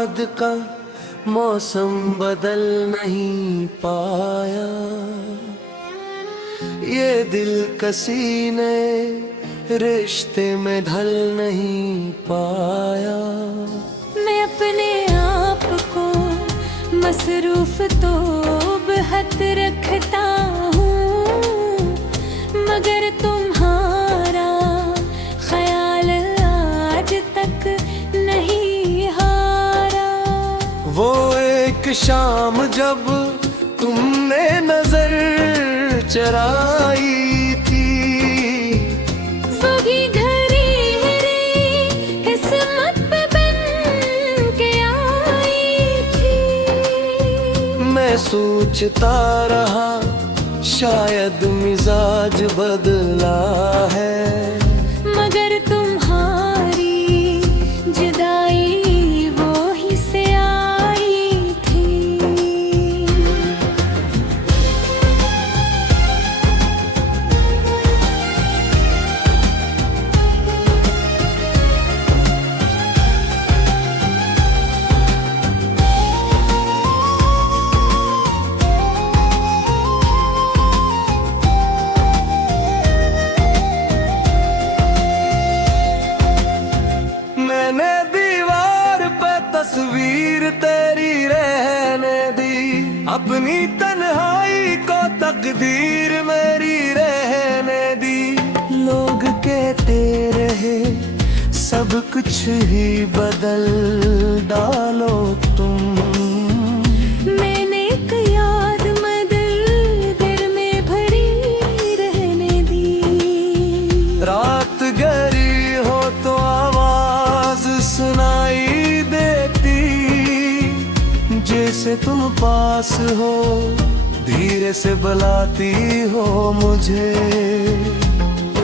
बाद का मौसम बदल नहीं पाया, ये दिल कसी ने रिश्ते में ढल नहीं पाया। मैं अपने आप को मसरूफ तो बेहद रखता हूँ, मगर तुम्हारा ख्याल आज तक नहीं हारा। वो एक शाम जब तुमने नजर चराई थी, वही घड़ी किस्मत पे बन के आई थी। मैं सोचता रहा शायद मिजाज बदला है, मगर तुम्हारी जुदाई वो ही से आई थी। मैंने दीवार पे तस्वीर तेरी रहने दी, अपनी तन्हाई को तकदीर मेरी रहने दी। लोग कहते रहे सब कुछ ही बदल डालो तुम, मैंने एक याद दिल में भरी रहने दी। रात गहरी हो तो आवाज सुनाई देती, जैसे तुम पास हो धीरे से बुलाती हो मुझे।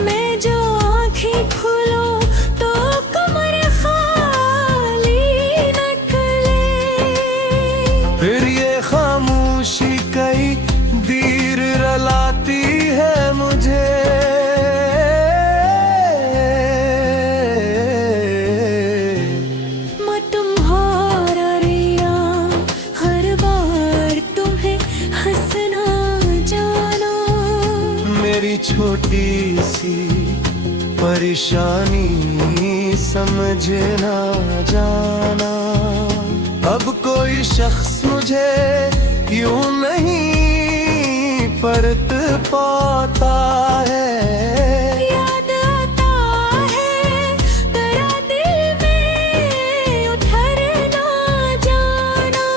मैं जो आँखें खोलूं तो कमर खाली निकले, फिर ये खामोशी कई दीर रलाती है मुझे। मैं तुम्हारा रिया हर बार तुम्हें हंसना जाना। मेरी छोटी सी परेशानी समझना जाना, अब कोई शख्स मुझे यूं नहीं परत पाता है। याद आता है तेरा दिल में उतर ना जाना।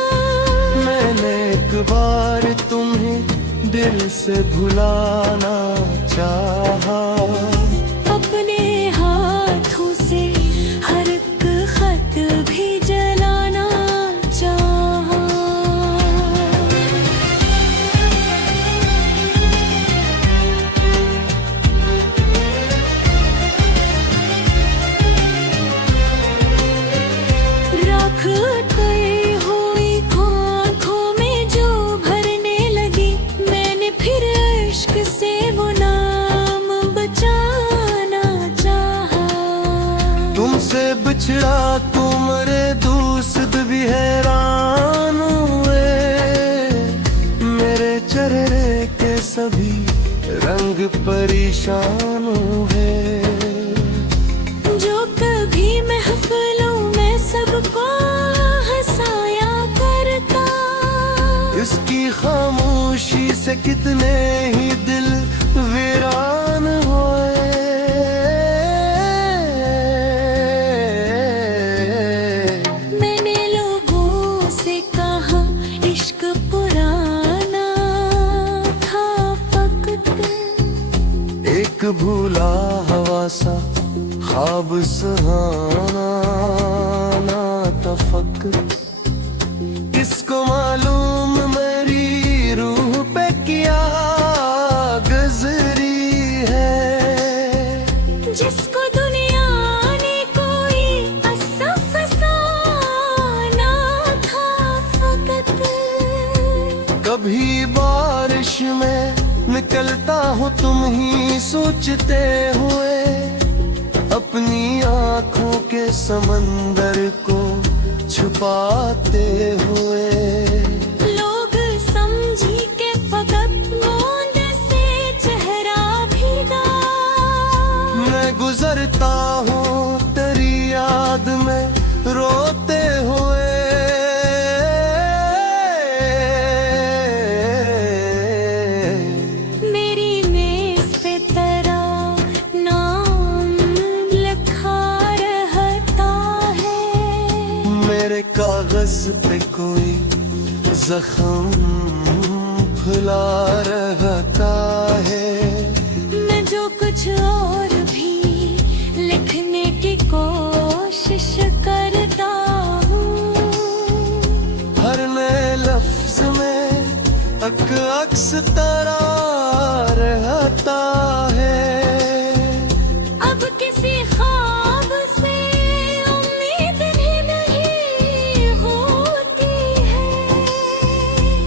मैंने एक बार तुम्हें दिल से भुलाना चाहा, अपने हाथों से हर एक खत भी जलाना चाहा। राख गई हुई आँखों में जो भरने लगी, मैंने फिर इश्क से वो नाम बचाना चाहा। तुमसे बिछड़ा तुम्हारे दोस्त भी हैरान हुए, मेरे चेहरे के सभी रंग परेशान हुए। जो कभी महफिलों में सबको हंसाया करता, इसकी खामोशी से कितने ही दिल वीरान हुए। मैंने लोगों से कहा इश्क पुराना था, फकत एक भूला हवा सा ख्वाब सुहाना ना तफक्कुर। किसको मालूम मेरी रूह पे क्या गुजरी है, जिसको दुनिया ने कोई असफ ना था, फकत कभी बारिश में निकलता हूँ तुम ही सोचते हुए, अपनी आँखों के समंदर को छुपाते हुए। लोग समझी के फकत गोंद से चेहरा भीगा। मैं गुजरता हूँ तेरी याद में रोते हुए। मेरी मेज पे तेरा नाम लिखा रहता है। मेरे कागज पे कोई जख्म फुला रहता है। मैं जो कुछ और भी लिखने की कोशिश करता हूँ, हर नए लफ्ज में अक्स तेरा रहता है। अब किसी ख्वाब से उम्मीद ही नहीं होती है।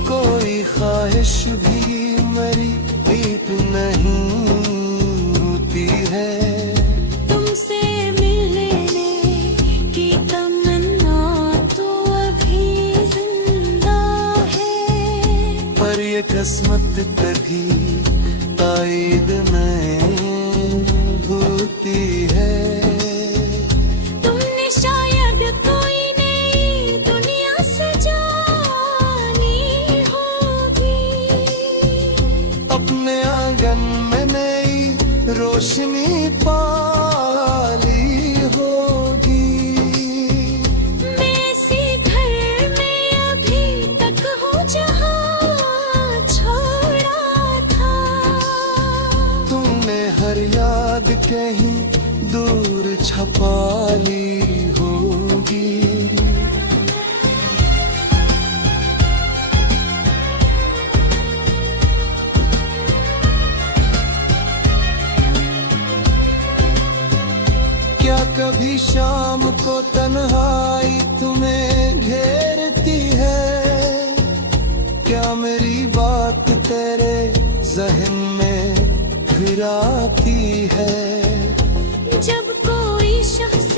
कोई ख्वाहिश भी मेरी पीत नहीं होती है। तुमसे मिलने की तमन्ना तो अभी जिंदा है। पर ये किस्मत कभी ताईद नहीं होती है। तुमने शायद कोई नई दुनिया सजानी होगी। अपने आंगन में नई रोशनी पाली होगी। मैं इसी घर में अभी तक हूँ जहाँ छोड़ा था। तुमने हर याद कहीं दूर छपा ली होगी। क्या कभी शाम को तन्हाई तुम्हें घेरती है? क्या मेरी बात तेरे जहन में फिर आती है? जब कोई शख्स